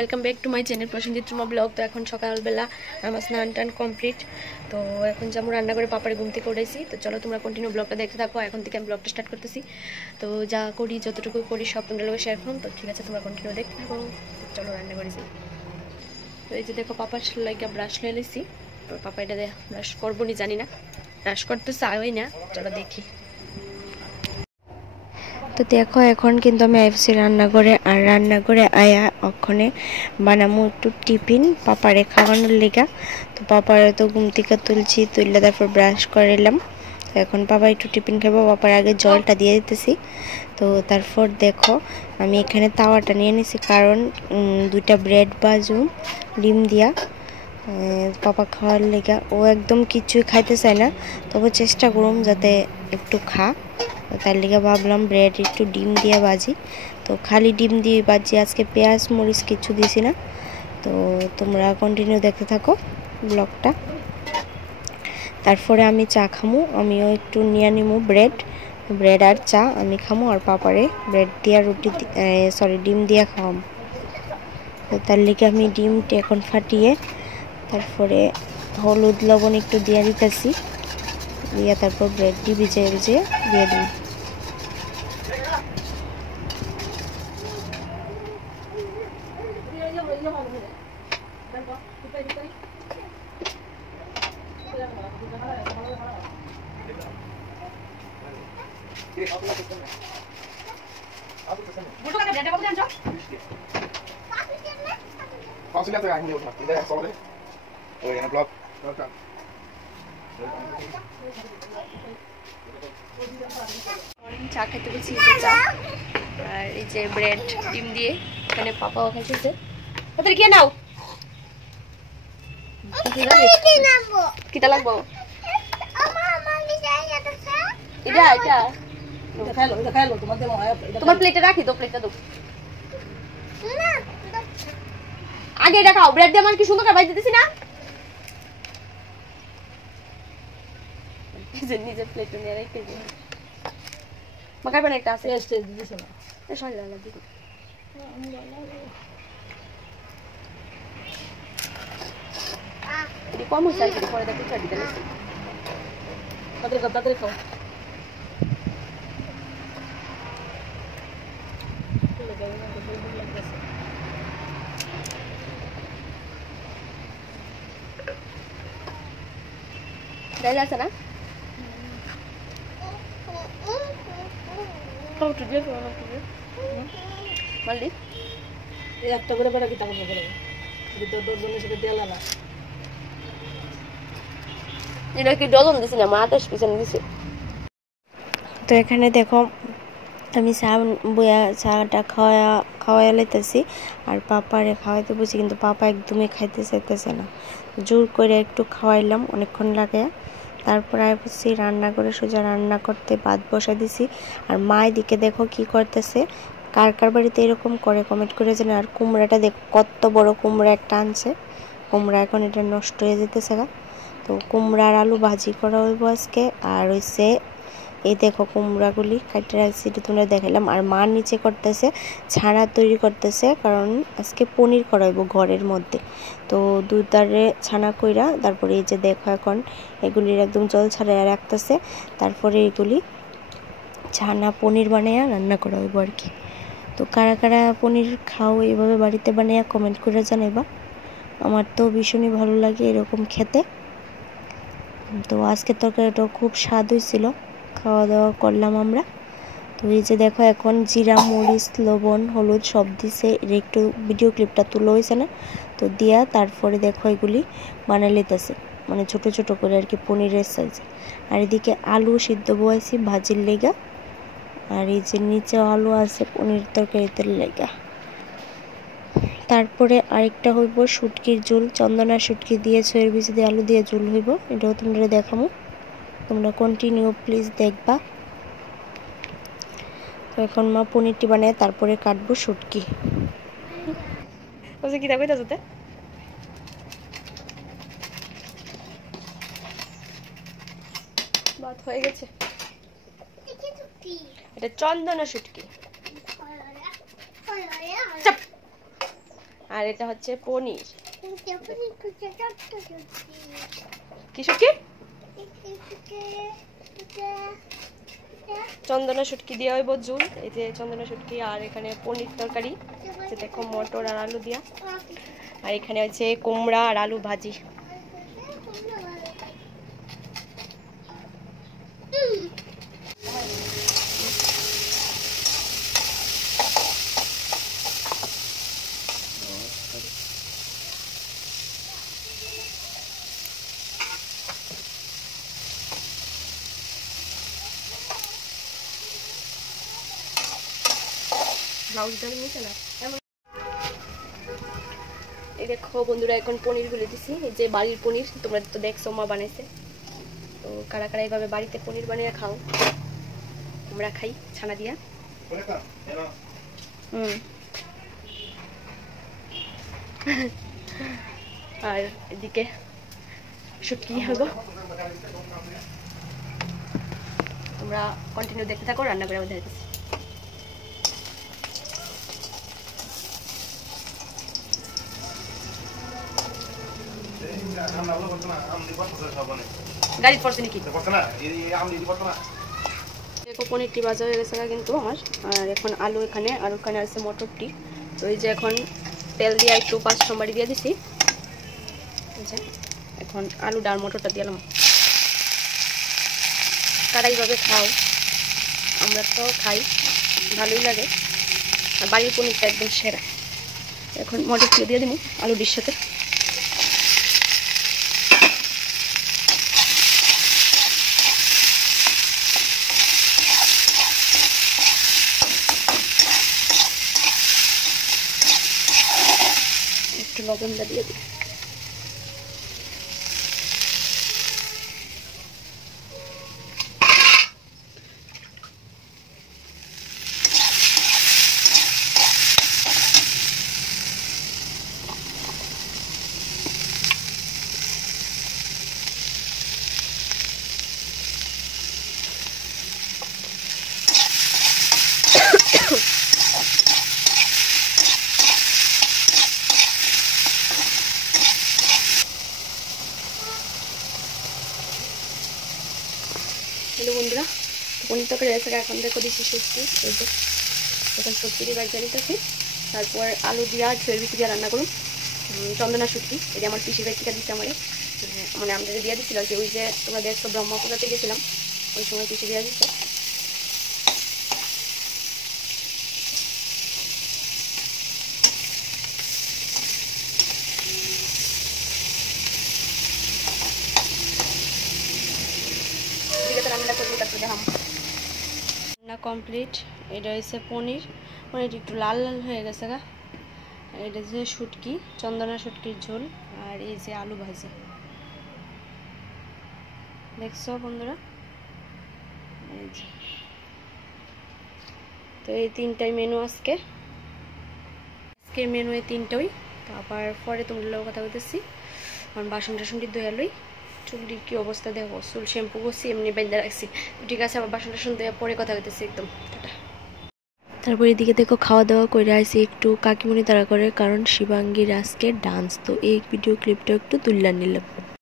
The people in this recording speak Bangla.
Welcome back to my channel Prosenjit Ruma blog. তো এখন সকালবেলা আমার স্নান টান কমপ্লিট। তো এখন যাবো রান্না করে পাপার ঘুম থেকে উঠেছি। তো চলো তোমরা কন্টিনিউ ব্লগটা দেখতে থাকো। এখন থেকে আমি ব্লগটা স্টার্ট করতেছি। তো যা করি যতটুকু করি সব তোমাদের লোক শেয়ার করুন। তো ঠিক আছে, তোমরা কন্টিনিউ দেখতে থাকো। চলো রান্না করেছি। তো এই যে দেখো পাপার লাগে ব্রাশ নিয়ে এসেছি। তো পাপা এটা ব্রাশ করবো নি জানি না, ব্রাশ করতে চাই না। চলো দেখি। তো দেখো এখন কিন্তু আমি আইসি রান্না করে, আর রান্না করে আয়া ওখানে বানামো একটু টিফিন পাপারে খাওয়ানোর লেগা। তো পাপারে তো ঘুম থেকে তুলছি, তুললে তারপর ব্রাশ করে এলাম। তো এখন পাপা একটু টিফিন খাবো, পাপার আগে জলটা দিয়ে দিতেছি। তো তারপর দেখো আমি এখানে তাওয়াটা নিয়ে নিছি, কারণ দুইটা ব্রেড বাজুম ডিম দিয়া পাপা খাওয়ার লেগা। ও একদম কিছুই খাইতে চায় না, তবে চেষ্টা করুম যাতে একটু খা। তার লিগে ভাবলাম ব্রেড একটু ডিম দিয়ে বাজি। তো খালি ডিম দিয়ে বাজি, আজকে পেঁয়াজ মরিচ কিছু দিছি না। তো তোমরা কন্টিনিউ দেখতে থাকো ব্লগটা। তারপরে আমি চা খামু, আমিও একটু নিয়ে নিমু ব্রেড আর চা আমি খামু, আর পাপারে ব্রেড দিয়া ডিম দিয়া খাওয়াম। তো তার লিগে আমি ডিমটা এখন ফাটিয়ে তারপরে হলুদ লবণ একটু দিয়ে দিতেছি, দিয়ে তারপর ব্রেডটি ভিজিয়ে দিয়ে দিই। চা খেতে বলছি, চা আর এই যে ব্রেড ডিম দিয়ে এখানে পাপাও খাইতেছে। ওদের কি নাও কিটা লাগবো তোমার প্লেটে রাখি, তো প্লেটটা দাও আগে। এটা খাও, ব্রেড দিয়ে আমার কি সুন্দর করে বাইতে দিছি না। নিজের প্লেটে নিয়ে রেখে দিই। মাখার পানি একটা আছে, দিছে না সরি লাগা দিই। এটি কম হইছে আর কি, পরে দেখো ছাড়ি দিলে তাদের খাও। ডাইল আছে না মাল্লি একটা করে বেড়া কি টাকা করে এটা কি ডজন দিছি না, 28 পিছনে দিছি। তো এখানে দেখো আমি চাটা খাওয়াই লাইতেছি, আর পাপারে খাওয়াইতে বসি, কিন্তু পাপা একদমই খাইতে চাইতেছে না। জোর করে একটু খাওয়াইলাম, অনেকক্ষণ লাগে। তারপর আমি বসছি রান্না করে, সোজা রান্না করতে ভাত বসা দিছি। আর মা এদিকে দেখো কি করতেছে, কার কার বাড়িতে এরকম করে কমেন্ট করে জানে। আর কুমড়াটা দেখো কত বড় কুমড়া একটা আনছে, কুমড়া এখন এটা নষ্ট হয়ে যেতেছে গা। তো কুমড়ার আলু ভাজি করা হইব আজকে। আর হইছে এই দেখো কুমড়াগুলি কাটে রাখছি, এটা তোমরা দেখালাম। আর মা নিচে করতেছে ছানা তৈরি করতেছে, কারণ আজকে পনির করাইব ঘরের মধ্যে। তো দুধারে ছানা কইরা তারপরে এই যে দেখো এখন এগুলির একদম জল ছাড়াইয়া রাখতেছে। তারপরে এগুলি ছানা পনির বানাইয়া রান্না করা হইব আর কি। তো কারা কারা পনির খাও এইভাবে বাড়িতে বানাইয়া কমেন্ট করে জানাইবা। আমার তো ভীষণই ভালো লাগে এরকম খেতে। তো আজকের তরকারিটা খুব স্বাদ হয়েছিল, খাওয়া দাওয়া করলাম আমরা। তো এই যে দেখো এখন জিরা মরিচ লবণ হলুদ সব দিছে, এর একটু ভিডিও ক্লিপটা তুলো হয়েছে না, তো দিয়া তারপরে দেখো এগুলি বানাই লইতেছে, মানে ছোট ছোট করে আর কি পনিরের সাইজে। আর এদিকে আলু সিদ্ধ বয়েছি ভাজির লেগা, আর এই যে নিচে আলু আছে পনির তরকারিতে লেগা। তারপরে আরেকটা হইব শুটকির ঝোল, চন্দনা শুটকি দিয়ে সয়ের বীজ দিয়ে আলু দিয়ে ঝোল হইব, এটাও তোমরা দেখামো। তোমরা কন্টিনিউ প্লিজ দেখবা। তো এখন মা পনিরটি বানায় তারপরে কাটবো শুটকি। কি দেখো তাতে ভাত হয়ে গেছে। এটা চন্দনা শুটকি। আর এটা হচ্ছে পনির। কি শুটকি? চন্দনা শুটকি দিয়ে হইব ঝুল। এই যে চন্দনা শুটকি, আর এখানে পনির তরকারি, দেখো মটর আর আলু দিয়া, আর এখানে হচ্ছে কুমড়া আর আলু ভাজি। এই দেখো বন্ধুরা, এখন পনির গুলো দিছি। এই যে বাড়ির পনির, তোমরা তো দেখছো মা বানাইছে। তো কারা কারা এইভাবে বাড়িতে পনির বানিয়ে খাও? আমরা খাই ছানা দিয়া। আর এদিকে শুটকি হলো। তোমরা কন্টিনিউ দেখতে থাকো, রান্না করে আমাদের দিচ্ছি। গাড়ি পড়ছে নাকি? দেখো পনিরটি ভাজা হয়ে গেছে কিন্তু আমার। আর এখন আলু এখানে, আর ওখানে আছে মটরটি। তো এই যে এখন তেল দিয়ে একটু 5 নম্বরই দিয়ে দিছি। এখন আলুটা আর মটরটা দিলাম। কারা এইভাবে খাও? আমরা তো খাই, ভালোই লাগে। আর বাড়ির পনিরটা একদম সেরা। এখন মটরটি দিয়ে দিব আলুটির সাথে। একটু লবণটা দিয়ে দিই। হ্যালো বন্ধুরা, পনির তরকারি রেসে এখন দেখো দিচ্ছি শুটকি। এই যে এখন শুটকি দিয়ে বাড়ি নিতেছি। তারপর আলু দিয়া ঝোল বিচি দিয়ে রান্না করুন চন্দনা শুটকি। এই যে আমার পিসির বাড়ি থেকে দিচ্ছে আমারে, মানে আমাদের দিয়ে দিচ্ছিল যে ওই যে তোমরা দেখছো ব্রহ্মপুরাতে গেছিলাম, ওই সময় পিসি দিয়ে দিচ্ছে। রান্না করবো, তারপরে দেখাম। রান্না কমপ্লিট। এটা হচ্ছে পনির। পনির একটু লাল লাল হয়ে গেছে গা। এটা হচ্ছে শুটকি, চন্দনা শুটকির ঝোল, আর এই যে আলু ভাজি। দেখছো বন্ধুরা, এই যে। তো এই 3টাই মেনু আজকের মেনু এই 3টাই। তো আবার পরে তোমাদের কথা বলতেছি। কারণ বাসন টাসনটি ধুয়ে লই। চুলটির কি অবস্থা দেখো, চুল শ্যাম্পু করছি এমনি বেঁধে রাখছি। ঠিক আছে, আবার বাসন টাসন ধুয়ে পরে কথা বলতেছি একদম। তারপর এদিকে দেখো খাওয়া দাওয়া করে আসি একটু কাকিমুনি তারা করে, কারণ শিবাঙ্গীর আজকে ডান্স। তো এই ভিডিও ক্লিপটা একটু তুলে নিলাম।